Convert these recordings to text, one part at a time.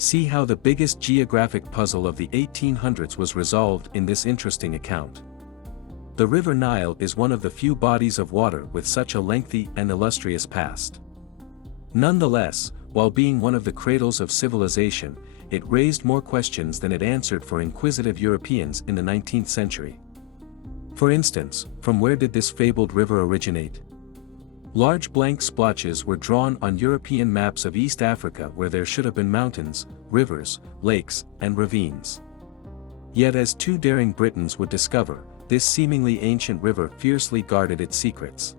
See how the biggest geographic puzzle of the 1800s was resolved in this interesting account. The River Nile is one of the few bodies of water with such a lengthy and illustrious past. Nonetheless, while being one of the cradles of civilization, it raised more questions than it answered for inquisitive Europeans in the 19th century. For instance, from where did this fabled river originate? Large blank splotches were drawn on European maps of East Africa where there should have been mountains, rivers, lakes, and ravines. Yet as two daring Britons would discover, this seemingly ancient river fiercely guarded its secrets.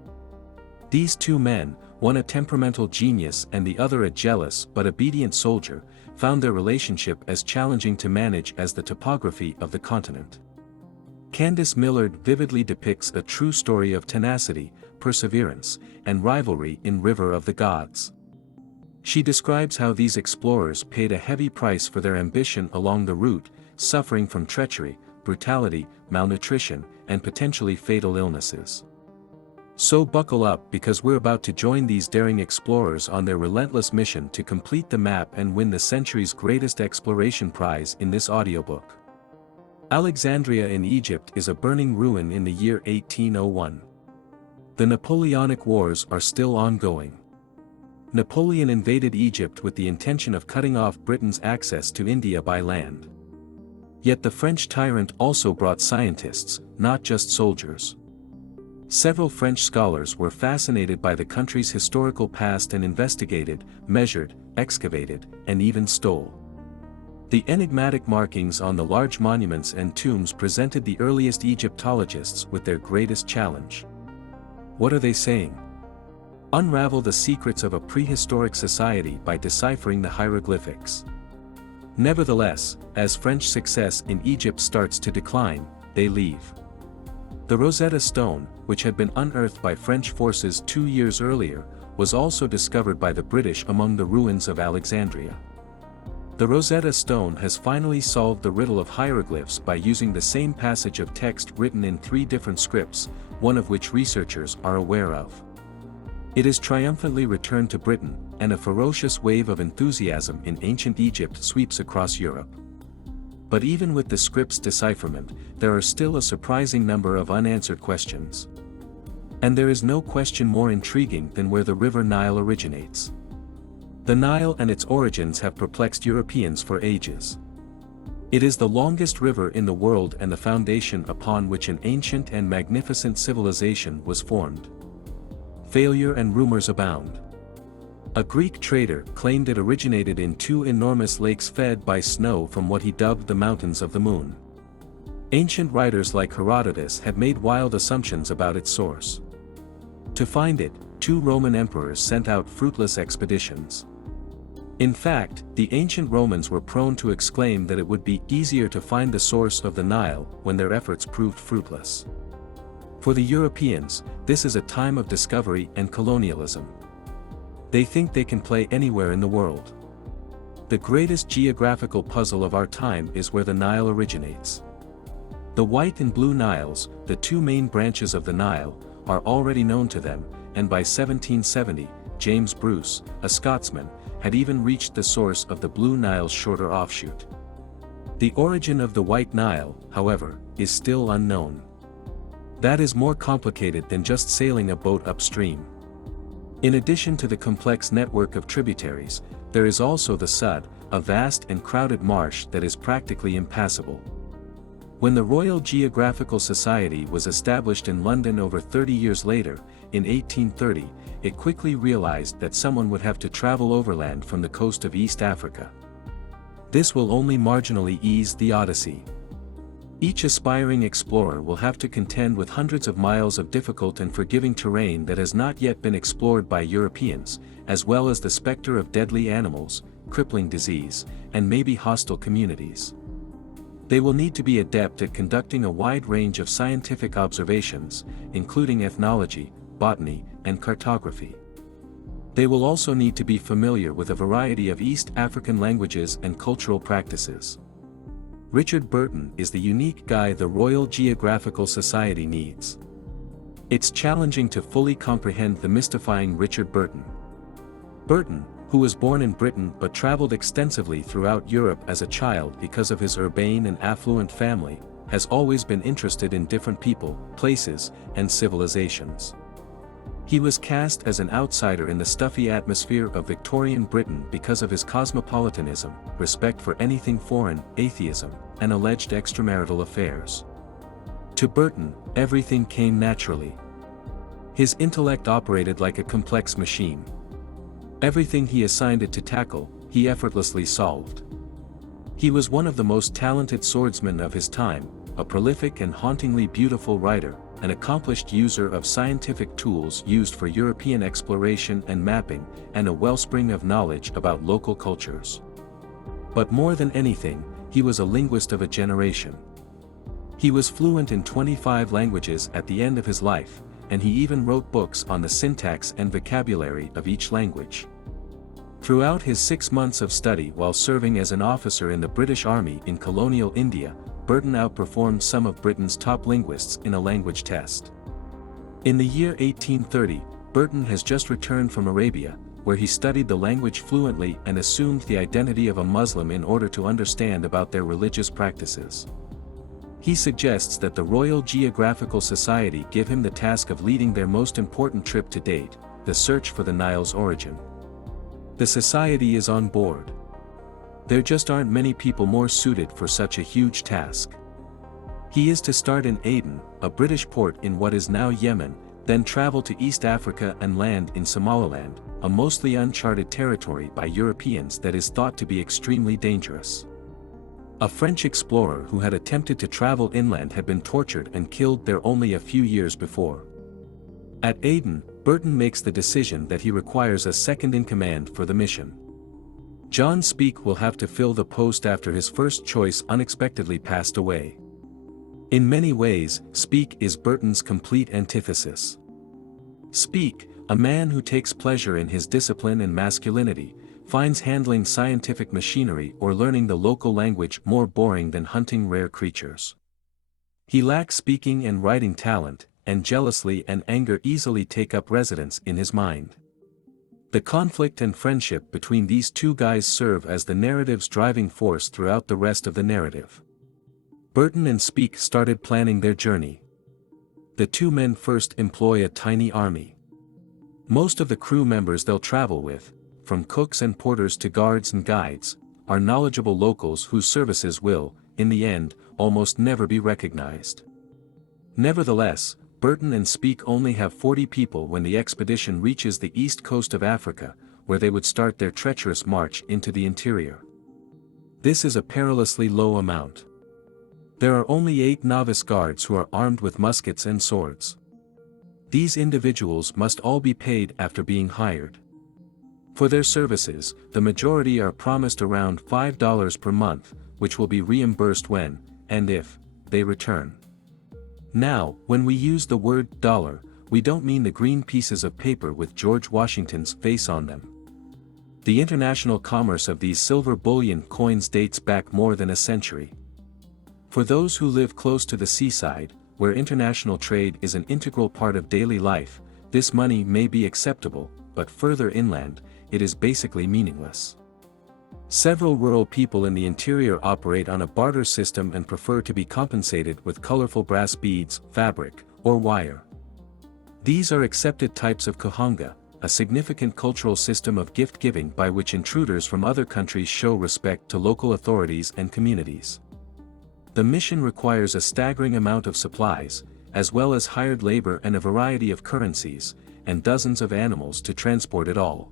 These two men, one a temperamental genius and the other a jealous but obedient soldier, found their relationship as challenging to manage as the topography of the continent. Candice Millard vividly depicts a true story of tenacity, perseverance, and rivalry in River of the Gods. She describes how these explorers paid a heavy price for their ambition along the route, suffering from treachery, brutality, malnutrition, and potentially fatal illnesses. So buckle up because we're about to join these daring explorers on their relentless mission to complete the map and win the century's greatest exploration prize in this audiobook. Alexandria in Egypt is a burning ruin in the year 1801. The Napoleonic Wars are still ongoing. Napoleon invaded Egypt with the intention of cutting off Britain's access to India by land. Yet the French tyrant also brought scientists, not just soldiers. Several French scholars were fascinated by the country's historical past and investigated, measured, excavated, and even stole. The enigmatic markings on the large monuments and tombs presented the earliest Egyptologists with their greatest challenge. What are they saying? Unravel the secrets of a prehistoric society by deciphering the hieroglyphics. Nevertheless, as French success in Egypt starts to decline, they leave. The Rosetta Stone, which had been unearthed by French forces 2 years earlier, was also discovered by the British among the ruins of Alexandria. The Rosetta Stone has finally solved the riddle of hieroglyphs by using the same passage of text written in 3 different scripts, one of which researchers are aware of. It is triumphantly returned to Britain, and a ferocious wave of enthusiasm in ancient Egypt sweeps across Europe. But even with the script's decipherment, there are still a surprising number of unanswered questions. And there is no question more intriguing than where the River Nile originates. The Nile and its origins have perplexed Europeans for ages. It is the longest river in the world and the foundation upon which an ancient and magnificent civilization was formed. Failure and rumors abound. A Greek trader claimed it originated in 2 enormous lakes fed by snow from what he dubbed the Mountains of the Moon. Ancient writers like Herodotus had made wild assumptions about its source. To find it, 2 Roman emperors sent out fruitless expeditions. In fact, the ancient Romans were prone to exclaim that it would be easier to find the source of the Nile when their efforts proved fruitless. For the Europeans, this is a time of discovery and colonialism. They think they can play anywhere in the world. The greatest geographical puzzle of our time is where the Nile originates. The White and Blue Niles, the 2 main branches of the Nile, are already known to them, and by 1770, James Bruce, a Scotsman, had even reached the source of the Blue Nile's shorter offshoot. The origin of the White Nile, however, is still unknown. That is more complicated than just sailing a boat upstream. In addition to the complex network of tributaries, there is also the Sud, a vast and crowded marsh that is practically impassable. When the Royal Geographical Society was established in London over 30 years later, in 1830, it quickly realized that someone would have to travel overland from the coast of East Africa. This will only marginally ease the Odyssey. Each aspiring explorer will have to contend with hundreds of miles of difficult and forgiving terrain that has not yet been explored by Europeans, as well as the specter of deadly animals, crippling disease, and maybe hostile communities. They will need to be adept at conducting a wide range of scientific observations, including ethnology, botany, and cartography. They will also need to be familiar with a variety of East African languages and cultural practices. Richard Burton is the unique guy the Royal Geographical Society needs. It's challenging to fully comprehend the mystifying Richard Burton. Burton, who was born in Britain but traveled extensively throughout Europe as a child because of his urbane and affluent family, has always been interested in different people, places, and civilizations. He was cast as an outsider in the stuffy atmosphere of Victorian Britain because of his cosmopolitanism, respect for anything foreign, atheism, and alleged extramarital affairs. To Burton, everything came naturally. His intellect operated like a complex machine. Everything he assigned it to tackle, he effortlessly solved. He was one of the most talented swordsmen of his time, a prolific and hauntingly beautiful writer, an accomplished user of scientific tools used for European exploration and mapping, and a wellspring of knowledge about local cultures. But more than anything, he was a linguist of a generation. He was fluent in 25 languages at the end of his life, and he even wrote books on the syntax and vocabulary of each language. Throughout his 6 months of study while serving as an officer in the British Army in colonial India, Burton outperformed some of Britain's top linguists in a language test. In the year 1830, Burton has just returned from Arabia, where he studied the language fluently and assumed the identity of a Muslim in order to understand about their religious practices. He suggests that the Royal Geographical Society give him the task of leading their most important trip to date, the search for the Nile's origin. The society is on board. There just aren't many people more suited for such a huge task. He is to start in Aden, a British port in what is now Yemen, then travel to East Africa and land in Somaliland, a mostly uncharted territory by Europeans that is thought to be extremely dangerous. A French explorer who had attempted to travel inland had been tortured and killed there only a few years before. At Aden, Burton makes the decision that he requires a second-in-command for the mission. John Speke will have to fill the post after his first choice unexpectedly passed away. In many ways, Speke is Burton's complete antithesis. Speke, a man who takes pleasure in his discipline and masculinity, finds handling scientific machinery or learning the local language more boring than hunting rare creatures. He lacks speaking and writing talent, and jealousy and anger easily take up residence in his mind. The conflict and friendship between these two guys serve as the narrative's driving force throughout the rest of the narrative. Burton and Speke started planning their journey. The two men first employ a tiny army. Most of the crew members they'll travel with, from cooks and porters to guards and guides, are knowledgeable locals whose services will, in the end, almost never be recognized. Nevertheless, Burton and Speke only have 40 people when the expedition reaches the east coast of Africa, where they would start their treacherous march into the interior. This is a perilously low amount. There are only 8 novice guards who are armed with muskets and swords. These individuals must all be paid after being hired. For their services, the majority are promised around $5 per month, which will be reimbursed when, and if, they return. Now, when we use the word dollar, we don't mean the green pieces of paper with George Washington's face on them. The international commerce of these silver bullion coins dates back more than a century. For those who live close to the seaside, where international trade is an integral part of daily life, this money may be acceptable, but further inland, it is basically meaningless. Several rural people in the interior operate on a barter system and prefer to be compensated with colorful brass beads, fabric, or wire. These are accepted types of kuhanga, a significant cultural system of gift-giving by which intruders from other countries show respect to local authorities and communities. The mission requires a staggering amount of supplies, as well as hired labor and a variety of currencies, and dozens of animals to transport it all.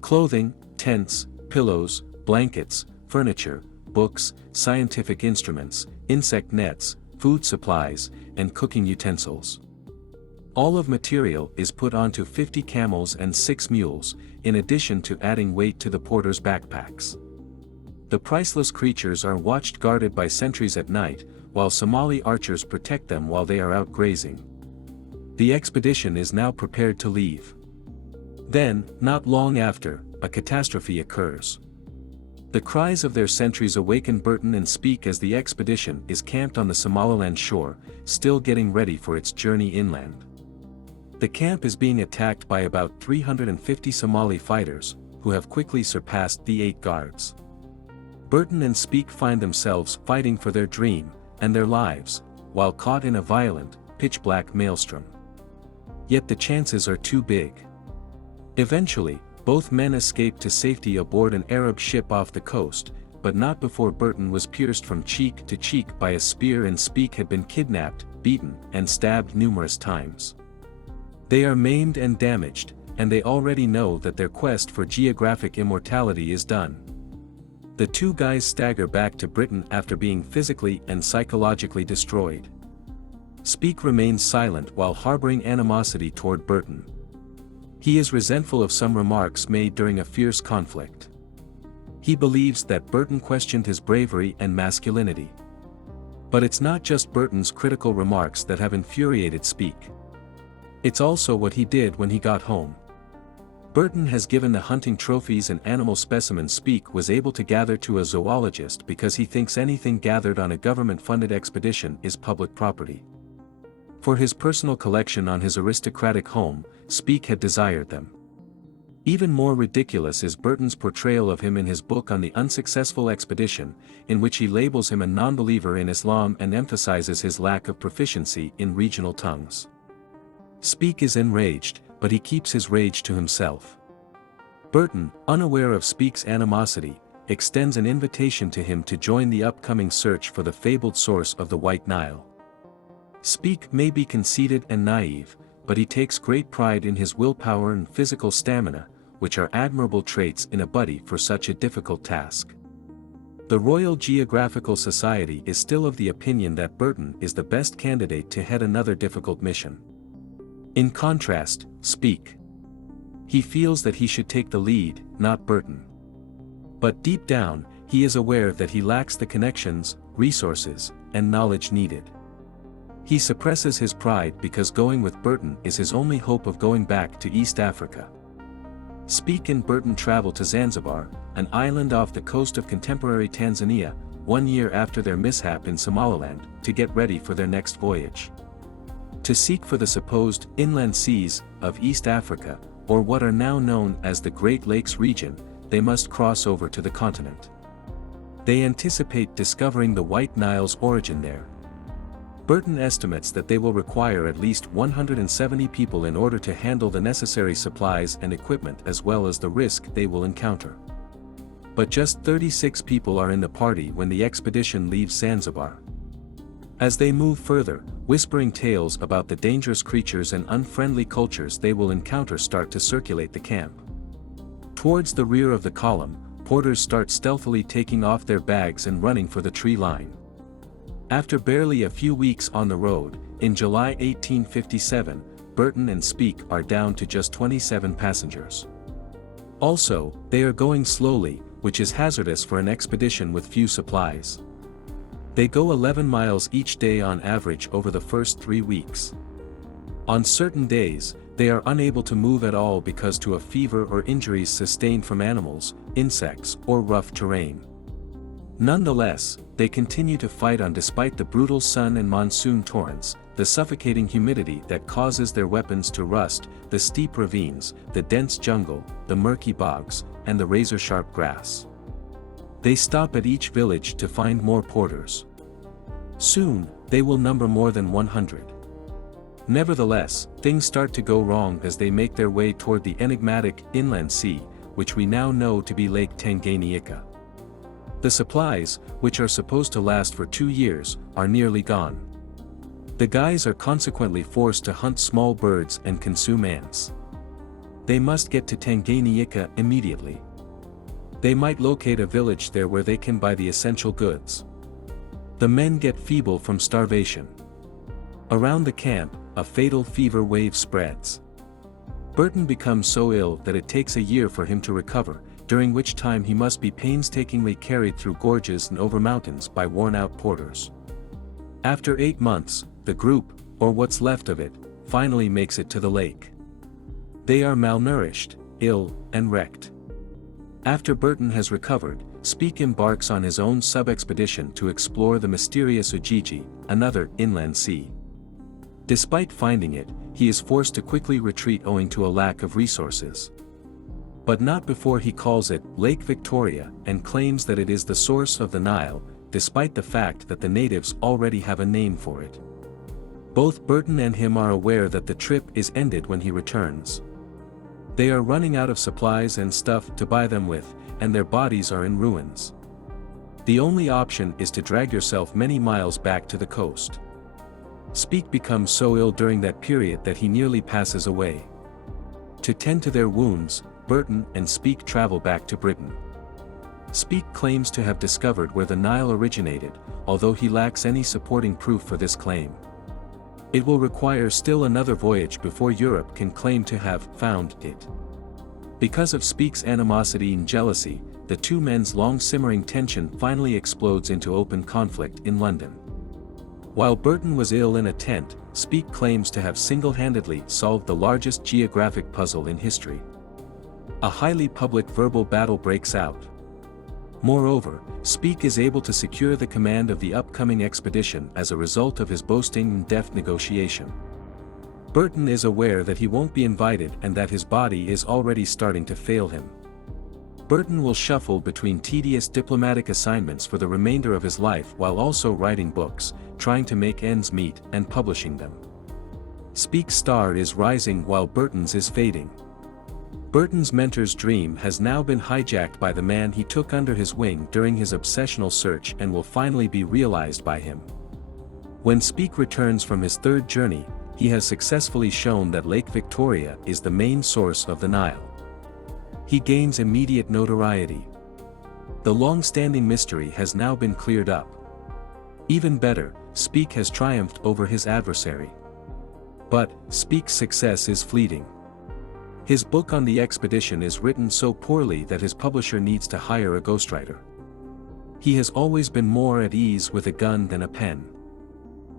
Clothing, tents, pillows, blankets, furniture, books, scientific instruments, insect nets, food supplies, and cooking utensils. All of material is put onto 50 camels and 6 mules, in addition to adding weight to the porters' backpacks. The priceless creatures are watched guarded by sentries at night, while Somali archers protect them while they are out grazing. The expedition is now prepared to leave. Then, not long after, a catastrophe occurs. The cries of their sentries awaken Burton and Speke as the expedition is camped on the Somaliland shore, still getting ready for its journey inland. The camp is being attacked by about 350 Somali fighters, who have quickly surpassed the 8 guards. Burton and Speke find themselves fighting for their dream and their lives, while caught in a violent, pitch-black maelstrom. Yet the chances are too big. Eventually, both men escape to safety aboard an Arab ship off the coast, but not before Burton was pierced from cheek to cheek by a spear and Speke had been kidnapped, beaten, and stabbed numerous times. They are maimed and damaged, and they already know that their quest for geographic immortality is done. The two guys stagger back to Britain after being physically and psychologically destroyed. Speke remains silent while harboring animosity toward Burton. He is resentful of some remarks made during a fierce conflict. He believes that Burton questioned his bravery and masculinity. But it's not just Burton's critical remarks that have infuriated Speke. It's also what he did when he got home. Burton has given the hunting trophies and animal specimens Speke was able to gather to a zoologist because he thinks anything gathered on a government-funded expedition is public property. For his personal collection on his aristocratic home, Speke had desired them. Even more ridiculous is Burton's portrayal of him in his book on the unsuccessful expedition, in which he labels him a non-believer in Islam and emphasizes his lack of proficiency in regional tongues. Speke is enraged, but he keeps his rage to himself. Burton, unaware of Speke's animosity, extends an invitation to him to join the upcoming search for the fabled source of the White Nile. Speke may be conceited and naive, but he takes great pride in his willpower and physical stamina, which are admirable traits in a buddy for such a difficult task. The Royal Geographical Society is still of the opinion that Burton is the best candidate to head another difficult mission. In contrast, Speke. He feels that he should take the lead, not Burton. But deep down, he is aware that he lacks the connections, resources, and knowledge needed. He suppresses his pride because going with Burton is his only hope of going back to East Africa. Speke and Burton travel to Zanzibar, an island off the coast of contemporary Tanzania, 1 year after their mishap in Somaliland, to get ready for their next voyage. To seek for the supposed inland seas of East Africa, or what are now known as the Great Lakes region, they must cross over to the continent. They anticipate discovering the White Nile's origin there. Burton estimates that they will require at least 170 people in order to handle the necessary supplies and equipment as well as the risk they will encounter. But just 36 people are in the party when the expedition leaves Zanzibar. As they move further, whispering tales about the dangerous creatures and unfriendly cultures they will encounter start to circulate the camp. Towards the rear of the column, porters start stealthily taking off their bags and running for the tree line. After barely a few weeks on the road, in July 1857, Burton and Speke are down to just 27 passengers. Also, they are going slowly, which is hazardous for an expedition with few supplies. They go 11 miles each day on average over the first 3 weeks. On certain days, they are unable to move at all because of a fever or injuries sustained from animals, insects, or rough terrain. Nonetheless, they continue to fight on despite the brutal sun and monsoon torrents, the suffocating humidity that causes their weapons to rust, the steep ravines, the dense jungle, the murky bogs, and the razor-sharp grass. They stop at each village to find more porters. Soon, they will number more than 100. Nevertheless, things start to go wrong as they make their way toward the enigmatic inland sea, which we now know to be Lake Tanganyika. The supplies, which are supposed to last for 2 years, are nearly gone. The guys are consequently forced to hunt small birds and consume ants. They must get to Tanganyika immediately. They might locate a village there where they can buy the essential goods. The men get feeble from starvation. Around the camp, a fatal fever wave spreads. Burton becomes so ill that it takes a year for him to recover, during which time he must be painstakingly carried through gorges and over mountains by worn-out porters. After 8 months, the group, or what's left of it, finally makes it to the lake. They are malnourished, ill, and wrecked. After Burton has recovered, Speke embarks on his own sub-expedition to explore the mysterious Ujiji, another inland sea. Despite finding it, he is forced to quickly retreat owing to a lack of resources. But not before he calls it Lake Victoria and claims that it is the source of the Nile, despite the fact that the natives already have a name for it. Both Burton and him are aware that the trip is ended when he returns. They are running out of supplies and stuff to buy them with, and their bodies are in ruins. The only option is to drag yourself many miles back to the coast. Speke becomes so ill during that period that he nearly passes away. To tend to their wounds, Burton and Speke travel back to Britain. Speke claims to have discovered where the Nile originated, although he lacks any supporting proof for this claim. It will require still another voyage before Europe can claim to have found it. Because of Speke's animosity and jealousy, the two men's long-simmering tension finally explodes into open conflict in London. While Burton was ill in a tent, Speke claims to have single-handedly solved the largest geographic puzzle in history. A highly public verbal battle breaks out. Moreover, Speke is able to secure the command of the upcoming expedition as a result of his boasting and deft negotiation. Burton is aware that he won't be invited and that his body is already starting to fail him. Burton will shuffle between tedious diplomatic assignments for the remainder of his life while also writing books, trying to make ends meet and publishing them. Speke's star is rising while Burton's is fading. Burton's mentor's dream has now been hijacked by the man he took under his wing during his obsessional search and will finally be realized by him. When Speke returns from his third journey, he has successfully shown that Lake Victoria is the main source of the Nile. He gains immediate notoriety. The long-standing mystery has now been cleared up. Even better, Speke has triumphed over his adversary. But, Speke's success is fleeting. His book on the expedition is written so poorly that his publisher needs to hire a ghostwriter. He has always been more at ease with a gun than a pen.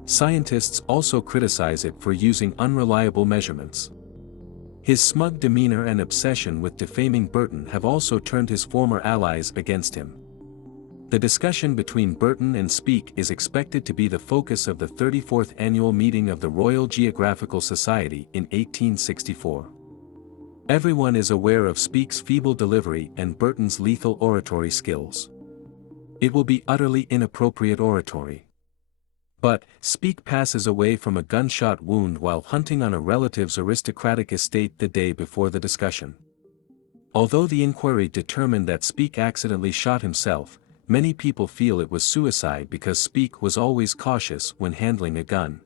Scientists also criticize it for using unreliable measurements. His smug demeanor and obsession with defaming Burton have also turned his former allies against him. The discussion between Burton and Speke is expected to be the focus of the 34th annual meeting of the Royal Geographical Society in 1864. Everyone is aware of Speke's feeble delivery and Burton's lethal oratory skills. It will be utterly inappropriate oratory. But, Speke passes away from a gunshot wound while hunting on a relative's aristocratic estate the day before the discussion. Although the inquiry determined that Speke accidentally shot himself, many people feel it was suicide because Speke was always cautious when handling a gun.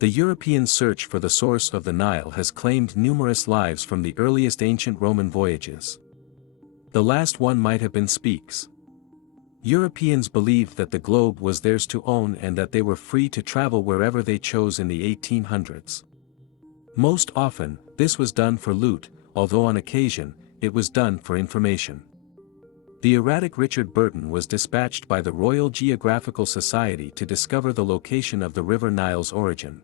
The European search for the source of the Nile has claimed numerous lives from the earliest ancient Roman voyages. The last one might have been Speke's. Europeans believed that the globe was theirs to own and that they were free to travel wherever they chose in the 1800s. Most often, this was done for loot, although on occasion, it was done for information. The erratic Richard Burton was dispatched by the Royal Geographical Society to discover the location of the River Nile's origin.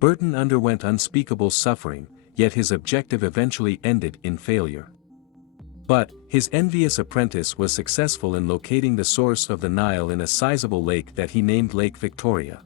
Burton underwent unspeakable suffering, yet his objective eventually ended in failure. But, his envious apprentice was successful in locating the source of the Nile in a sizable lake that he named Lake Victoria.